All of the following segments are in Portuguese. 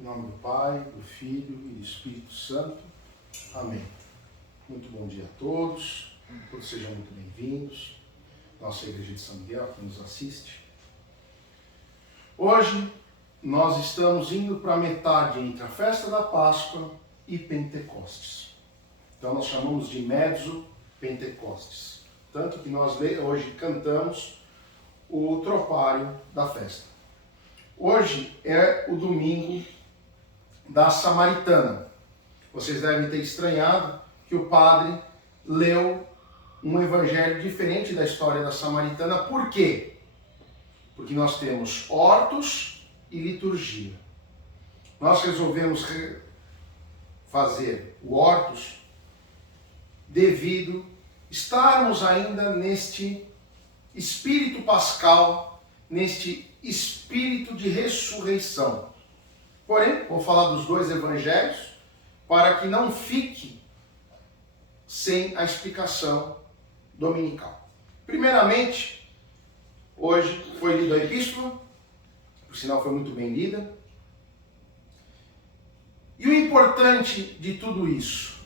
Em nome do Pai, do Filho e do Espírito Santo. Amém. Muito bom dia a todos. Todos sejam muito bem-vindos. Nossa Igreja de São Miguel, que nos assiste. Hoje nós estamos indo para a metade entre a festa da Páscoa e Pentecostes. Então nós chamamos de Mezzo Pentecostes. Tanto que nós hoje cantamos o tropário da festa. Hoje é o domingo da Samaritana. Vocês devem ter estranhado que o padre leu um evangelho diferente da história da Samaritana. Por quê? Porque nós temos hortos e liturgia. Nós resolvemos fazer o hortos devido estarmos ainda neste espírito pascal, neste espírito de ressurreição. Porém, vou falar dos dois evangelhos para que não fique sem a explicação dominical. Primeiramente, hoje foi lida a epístola, por sinal foi muito bem lida. E o importante de tudo isso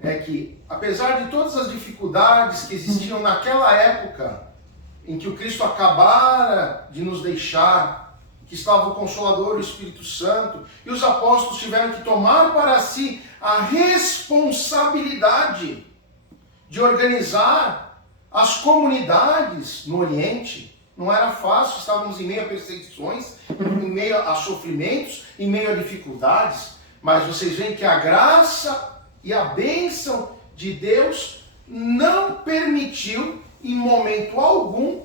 é que, apesar de todas as dificuldades que existiam naquela época, em que o Cristo acabara de nos deixar, que estava o Consolador, o Espírito Santo, e os apóstolos tiveram que tomar para si a responsabilidade de organizar as comunidades no Oriente. Não era fácil, estávamos em meio a perseguições, em meio a sofrimentos, em meio a dificuldades, mas vocês veem que a graça e a bênção de Deus não permitiu, em momento algum,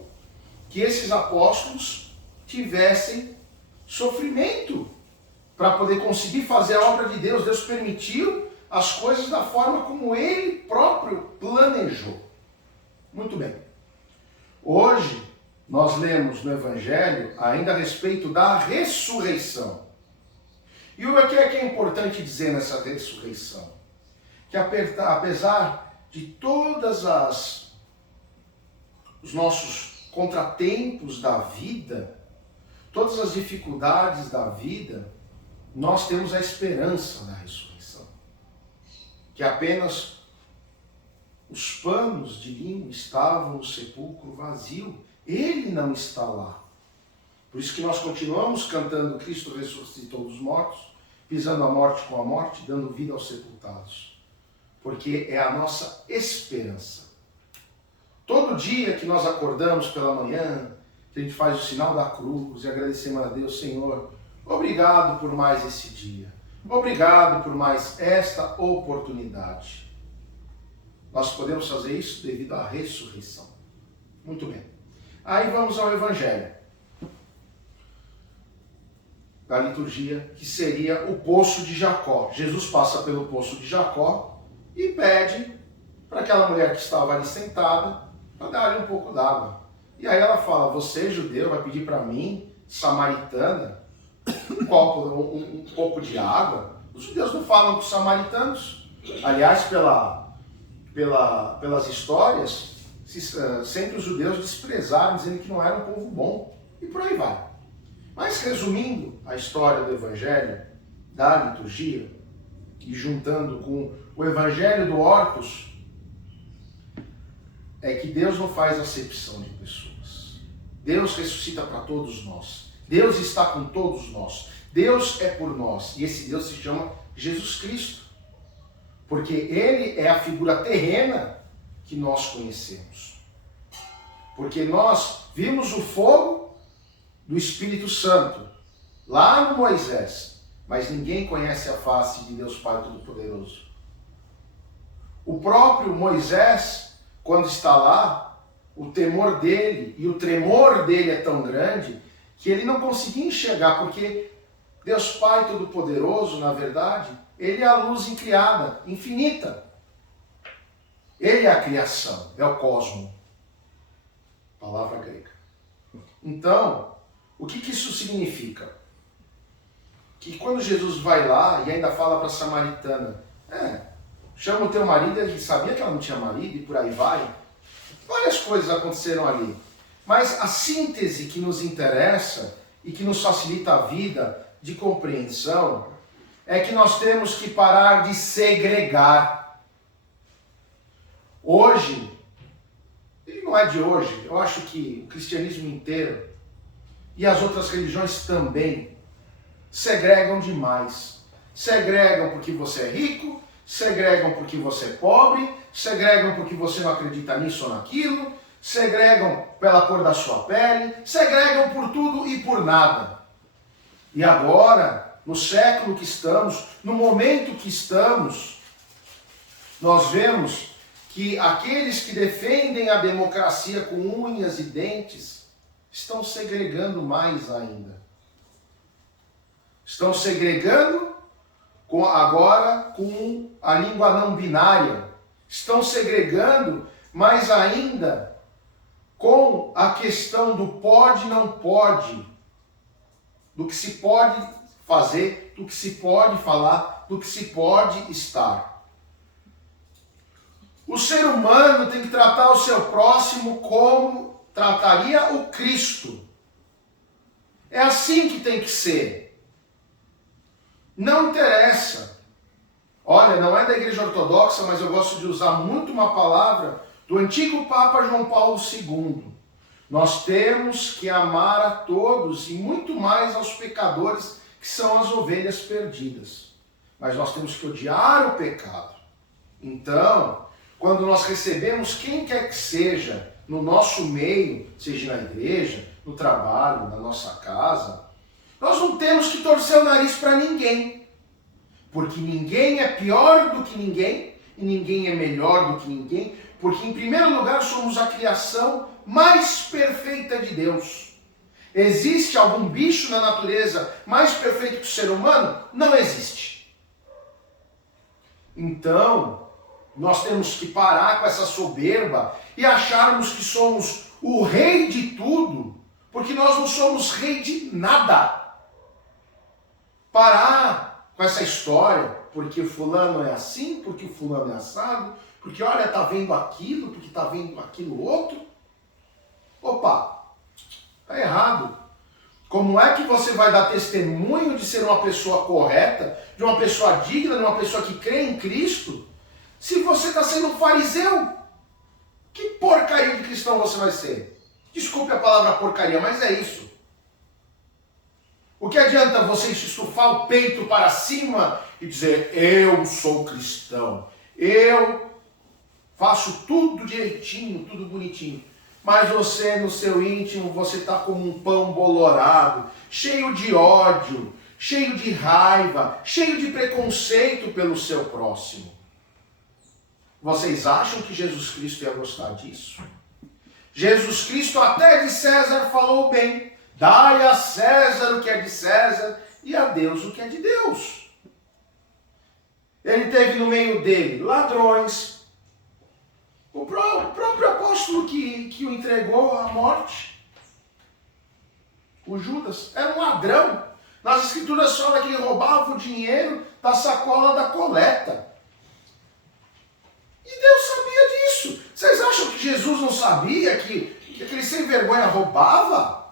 que esses apóstolos tivessem sofrimento para poder conseguir fazer a obra de Deus. Deus permitiu as coisas da forma como Ele próprio planejou. Muito bem. Hoje nós lemos no Evangelho ainda a respeito da ressurreição. E o que é importante dizer nessa ressurreição? Que apesar de todas os nossos contratempos da vida, todas as dificuldades da vida, nós temos a esperança da ressurreição. Que apenas os panos de linho estavam no sepulcro vazio. Ele não está lá. Por isso que nós continuamos cantando Cristo ressuscitou dos mortos, pisando a morte com a morte, dando vida aos sepultados. Porque é a nossa esperança. Todo dia que nós acordamos pela manhã, que a gente faz o sinal da cruz e agradecemos a Deus, Senhor, obrigado por mais esse dia. Obrigado por mais esta oportunidade. Nós podemos fazer isso devido à ressurreição. Muito bem. Aí vamos ao Evangelho da liturgia, que seria o poço de Jacó. Jesus passa pelo poço de Jacó e pede para aquela mulher que estava ali sentada para dar-lhe um pouco d'água. E aí ela fala, você, judeu, vai pedir para mim, samaritana, um pouco de água? Os judeus não falam com os samaritanos. Aliás, pelas histórias, sempre os judeus desprezaram, dizendo que não era um povo bom. E por aí vai. Mas resumindo a história do Evangelho, da liturgia, e juntando com o Evangelho do Hortus, é que Deus não faz acepção de pessoas. Deus ressuscita para todos nós. Deus está com todos nós. Deus é por nós. E esse Deus se chama Jesus Cristo. Porque Ele é a figura terrena que nós conhecemos. Porque nós vimos o fogo do Espírito Santo lá no Moisés. Mas ninguém conhece a face de Deus Pai Todo-Poderoso. O próprio Moisés, quando está lá, o temor dele e o tremor dele é tão grande que ele não conseguia enxergar, porque Deus Pai Todo-Poderoso, na verdade, Ele é a luz incriada, infinita. Ele é a criação, é o cosmo. Palavra grega. Então, o que isso significa? Que quando Jesus vai lá e ainda fala para a samaritana, chama o teu marido, ele sabia que ela não tinha marido e por aí vai. Várias coisas aconteceram ali. Mas a síntese que nos interessa e que nos facilita a vida de compreensão é que nós temos que parar de segregar. Hoje, e não é de hoje, eu acho que o cristianismo inteiro e as outras religiões também segregam demais. Segregam porque você é rico, segregam porque você é pobre, segregam porque você não acredita nisso ou naquilo, segregam pela cor da sua pele, segregam por tudo e por nada. E agora, no século que estamos, no momento que estamos, nós vemos que aqueles que defendem a democracia com unhas e dentes estão segregando mais ainda. Estão segregando agora com a língua não binária. Estão segregando mais ainda com a questão do pode e não pode, do que se pode fazer, do que se pode falar, do que se pode estar. O ser humano tem que tratar o seu próximo como trataria o Cristo. É assim que tem que ser. Não interessa. Olha, não é da Igreja Ortodoxa, mas eu gosto de usar muito uma palavra do antigo Papa João Paulo II. Nós temos que amar a todos e muito mais aos pecadores, que são as ovelhas perdidas. Mas nós temos que odiar o pecado. Então, quando nós recebemos quem quer que seja no nosso meio, seja na igreja, no trabalho, na nossa casa, nós não temos que torcer o nariz para ninguém. Porque ninguém é pior do que ninguém e ninguém é melhor do que ninguém, porque em primeiro lugar somos a criação mais perfeita de Deus. Existe algum bicho na natureza mais perfeito que o ser humano? Não existe. Então, nós temos que parar com essa soberba e acharmos que somos o rei de tudo, porque nós não somos rei de nada. Parar com essa história, porque fulano é assim, porque fulano é assado, porque olha, tá vendo aquilo, porque tá vendo aquilo outro. Opa, tá errado. Como é que você vai dar testemunho de ser uma pessoa correta, de uma pessoa digna, de uma pessoa que crê em Cristo, se você está sendo um fariseu? Que porcaria de cristão você vai ser? Desculpe a palavra porcaria, mas é isso. O que adianta você estufar o peito para cima e dizer, eu sou cristão, eu faço tudo direitinho, tudo bonitinho. Mas você, no seu íntimo, você está como um pão bolorado, cheio de ódio, cheio de raiva, cheio de preconceito pelo seu próximo. Vocês acham que Jesus Cristo ia gostar disso? Jesus Cristo até de César falou bem. Dai a César o que é de César e a Deus o que é de Deus. Ele teve no meio dele ladrões. O próprio apóstolo que o entregou à morte, o Judas, era um ladrão. Nas escrituras fala que ele roubava o dinheiro da sacola da coleta. E Deus sabia disso. Vocês acham que Jesus não sabia que aquele sem vergonha roubava?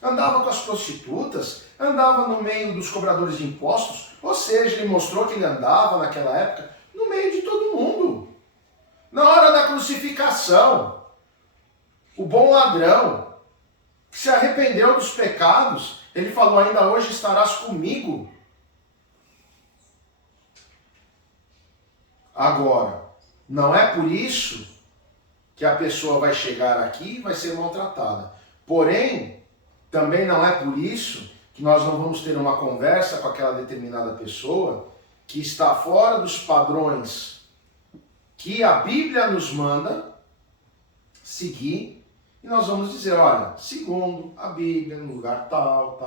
Andava com as prostitutas, andava no meio dos cobradores de impostos, ou seja, ele mostrou que ele andava naquela época no meio de todo mundo. Na hora da crucificação, o bom ladrão, que se arrependeu dos pecados, ele falou, ainda hoje estarás comigo. Agora, não é por isso que a pessoa vai chegar aqui e vai ser maltratada. Porém, também não é por isso que nós não vamos ter uma conversa com aquela determinada pessoa que está fora dos padrões que a Bíblia nos manda seguir, e nós vamos dizer, olha, segundo a Bíblia, no lugar tal,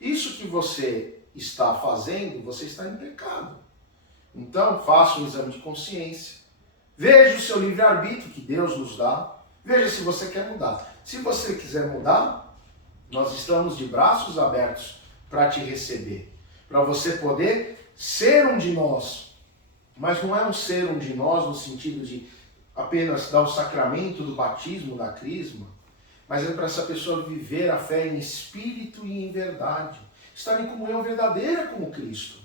isso que você está fazendo, você está em pecado. Então, faça um exame de consciência, veja o seu livre-arbítrio que Deus nos dá, veja se você quer mudar. Se você quiser mudar, nós estamos de braços abertos para te receber, para você poder ser um de nós. Mas não é um ser um de nós no sentido de apenas dar o sacramento do batismo, da crisma, mas é para essa pessoa viver a fé em espírito e em verdade. Estar em comunhão verdadeira com o Cristo.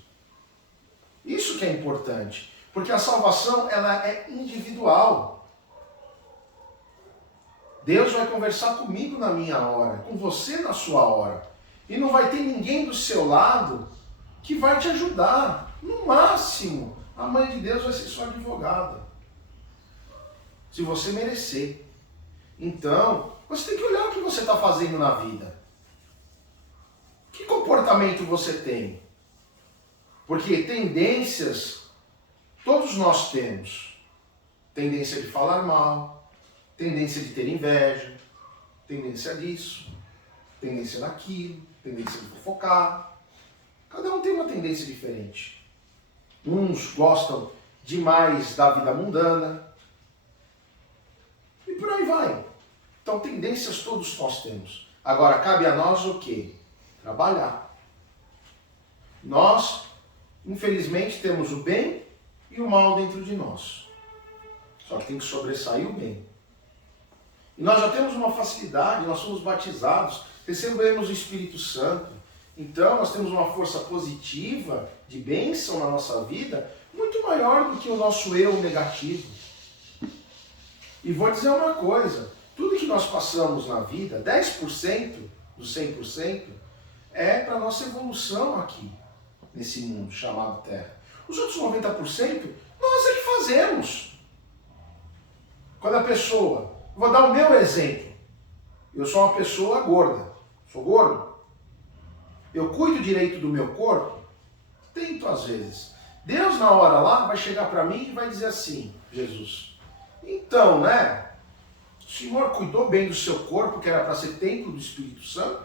Isso que é importante. Porque a salvação, ela é individual. Deus vai conversar comigo na minha hora, com você na sua hora. E não vai ter ninguém do seu lado que vai te ajudar. No máximo, a mãe de Deus vai ser sua advogada. Se você merecer. Então, você tem que olhar o que você está fazendo na vida. Que comportamento você tem? Porque tendências, todos nós temos. Tendência de falar mal, tendência de ter inveja, tendência disso, tendência daquilo, tendência de fofocar. Cada um tem uma tendência diferente. Uns gostam demais da vida mundana. E por aí vai. Então, tendências todos nós temos. Agora, cabe a nós o quê? Trabalhar. Nós, infelizmente, temos o bem e o mal dentro de nós. Só que tem que sobressair o bem. E nós já temos uma facilidade, nós somos batizados, recebemos o Espírito Santo. Então, nós temos uma força positiva, de bênção na nossa vida, muito maior do que o nosso eu negativo. E vou dizer uma coisa, tudo que nós passamos na vida, 10% dos 100%, é para a nossa evolução aqui, nesse mundo chamado Terra. Os outros 90%, nós é que fazemos. Quando a pessoa, vou dar o meu exemplo, eu sou uma pessoa gorda, sou gordo, eu cuido direito do meu corpo, tento às vezes. Deus na hora lá vai chegar para mim e vai dizer assim, Jesus, então, né, o Senhor cuidou bem do seu corpo, que era para ser templo do Espírito Santo?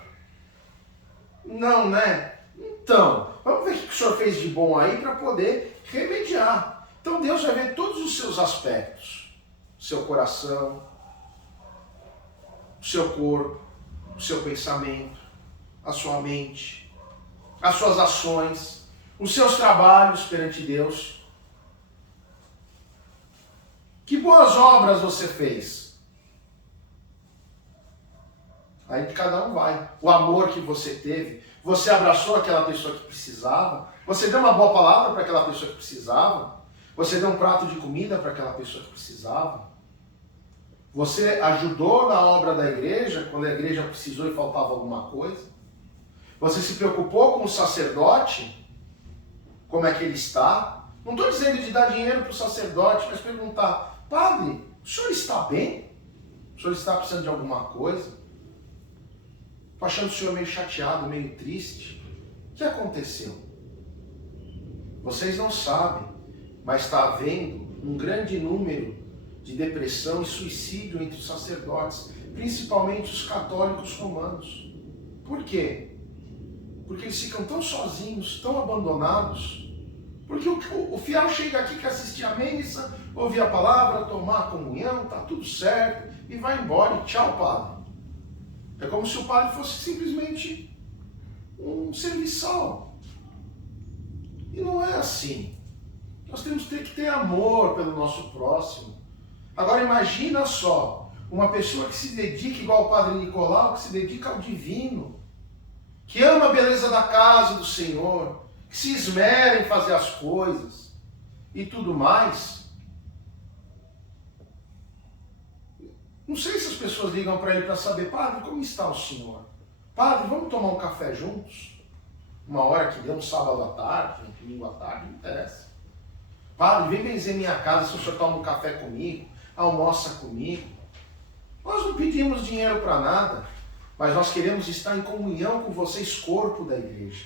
Não, né? Então, vamos ver o que o Senhor fez de bom aí para poder remediar. Então Deus vai ver todos os seus aspectos. O seu coração, o seu corpo, o seu pensamento, a sua mente, as suas ações, os seus trabalhos perante Deus. Que boas obras você fez? Aí cada um vai. O amor que você teve, você abraçou aquela pessoa que precisava, você deu uma boa palavra para aquela pessoa que precisava, você deu um prato de comida para aquela pessoa que precisava, você ajudou na obra da igreja, quando a igreja precisou e faltava alguma coisa, você se preocupou com o sacerdote, como é que ele está. Não estou dizendo de dar dinheiro para o sacerdote, mas perguntar, padre, o senhor está bem? O senhor está precisando de alguma coisa? Estou achando o senhor meio chateado, meio triste. O que aconteceu? Vocês não sabem, mas está havendo um grande número de depressão e suicídio entre os sacerdotes, principalmente os católicos romanos. Por quê? Porque eles ficam tão sozinhos, tão abandonados. Porque o fiel chega aqui, quer assistir a missa, ouvir a palavra, tomar a comunhão, tá tudo certo, e vai embora, e tchau, padre. É como se o padre fosse simplesmente um serviçal. E não é assim. Nós temos que ter amor pelo nosso próximo. Agora imagina só, uma pessoa que se dedica, igual o padre Nicolau, que se dedica ao divino, que ama a beleza da casa do Senhor, que se esmera em fazer as coisas e tudo mais. Não sei se as pessoas ligam para ele para saber, padre, como está o senhor? Padre, vamos tomar um café juntos? Uma hora que deu, um sábado à tarde, um domingo à tarde, não interessa. Padre, vem benzer minha casa se o senhor toma um café comigo, almoça comigo. Nós não pedimos dinheiro para nada, mas nós queremos estar em comunhão com vocês, corpo da igreja.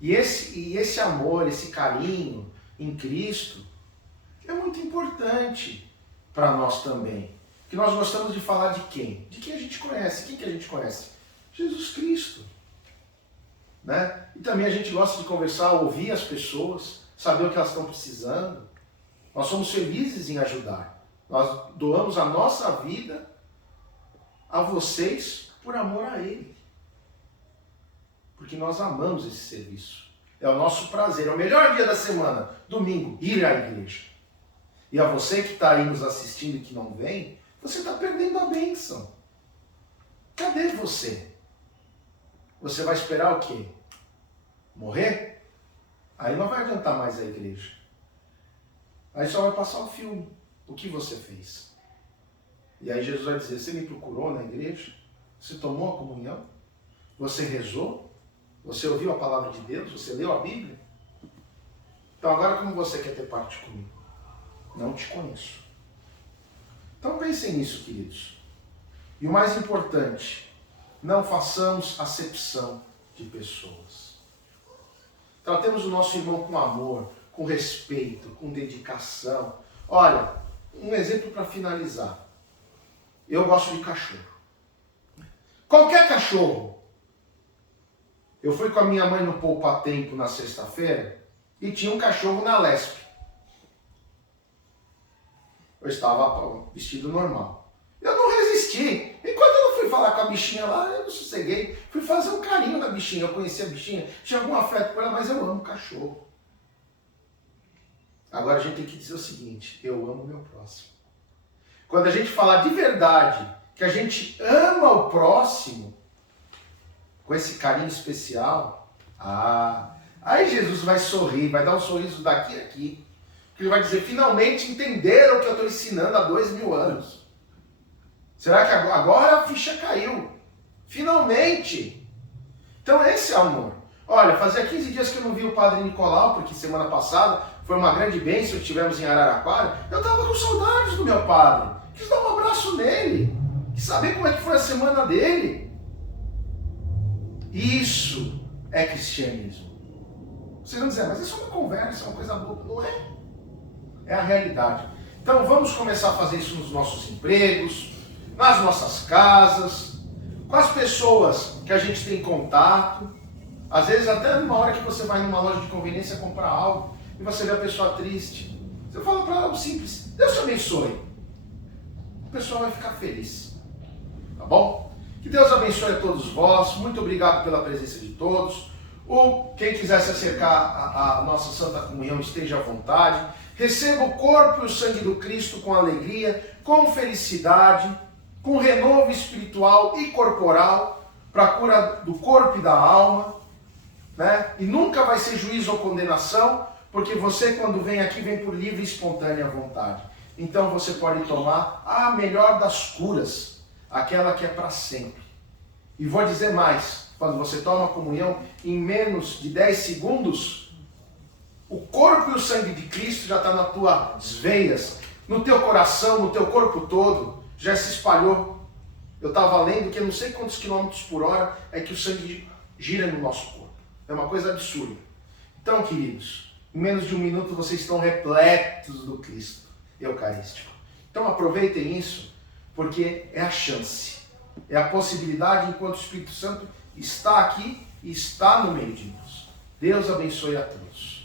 E esse amor, esse carinho em Cristo é muito importante para nós também. Que nós gostamos de falar de quem? De quem a gente conhece. Quem que a gente conhece? Jesus Cristo. Né? E também a gente gosta de conversar, ouvir as pessoas, saber o que elas estão precisando. Nós somos felizes em ajudar. Nós doamos a nossa vida a vocês por amor a Ele. Porque nós amamos esse serviço. É o nosso prazer. É o melhor dia da semana, domingo, ir à igreja. E a você que está aí nos assistindo e que não vem, você está perdendo a bênção. Cadê você? Você vai esperar o quê? Morrer? Aí não vai adiantar mais a igreja. Aí só vai passar o filme. O que você fez? E aí Jesus vai dizer, você me procurou na igreja? Você tomou a comunhão? Você rezou? Você ouviu a palavra de Deus? Você leu a Bíblia? Então agora como você quer ter parte comigo? Não te conheço. Então pensem nisso, queridos. E o mais importante, não façamos acepção de pessoas. Tratemos o nosso irmão com amor, com respeito, com dedicação. Olha, um exemplo para finalizar. Eu gosto de cachorro. Qualquer cachorro. Eu fui com a minha mãe no Poupa Tempo na sexta-feira e tinha um cachorro na Lesp. Eu estava vestido normal. Eu não resisti. Enquanto eu não fui falar com a bichinha lá, eu não sosseguei. Fui fazer um carinho na bichinha. Eu conheci a bichinha, tinha algum afeto por ela, mas eu amo cachorro. Agora a gente tem que dizer o seguinte, eu amo o meu próximo. Quando a gente falar de verdade que a gente ama o próximo, com esse carinho especial, aí Jesus vai sorrir, vai dar um sorriso daqui a aqui. Ele vai dizer, finalmente entenderam o que eu estou ensinando há 2000 anos. Será que agora a ficha caiu? Finalmente! Então esse é o amor. Olha, fazia 15 dias que eu não vi o Padre Nicolau, porque semana passada foi uma grande bênção que tivemos em Araraquara. Eu estava com saudades do meu padre. Quis dar um abraço nele. Quis saber como é que foi a semana dele. Isso é cristianismo. Vocês vão dizer, mas isso é uma conversa, é uma coisa boa. Não é. É a realidade. Então vamos começar a fazer isso nos nossos empregos, nas nossas casas, com as pessoas que a gente tem contato. Às vezes até numa hora que você vai numa loja de conveniência comprar algo e você vê a pessoa triste. Você fala para ela algo simples, Deus te abençoe. A pessoa vai ficar feliz. Tá bom? Que Deus abençoe a todos vós. Muito obrigado pela presença de todos. Quem quiser se acercar à nossa Santa Comunhão, esteja à vontade. Receba o corpo e o sangue do Cristo com alegria, com felicidade, com renovo espiritual e corporal, para a cura do corpo e da alma, né? E nunca vai ser juízo ou condenação, porque você, quando vem aqui, vem por livre e espontânea vontade. Então você pode tomar a melhor das curas, aquela que é para sempre. E vou dizer mais, quando você toma a comunhão, em menos de 10 segundos, o corpo e o sangue de Cristo já está nas tuas veias, no teu coração, no teu corpo todo, já se espalhou. Eu estava lendo que eu não sei quantos quilômetros por hora é que o sangue gira no nosso corpo. É uma coisa absurda. Então, queridos, em menos de 1 minuto vocês estão repletos do Cristo Eucarístico. Então aproveitem isso, porque é a chance, é a possibilidade enquanto o Espírito Santo está aqui e está no meio de nós. Deus abençoe a todos.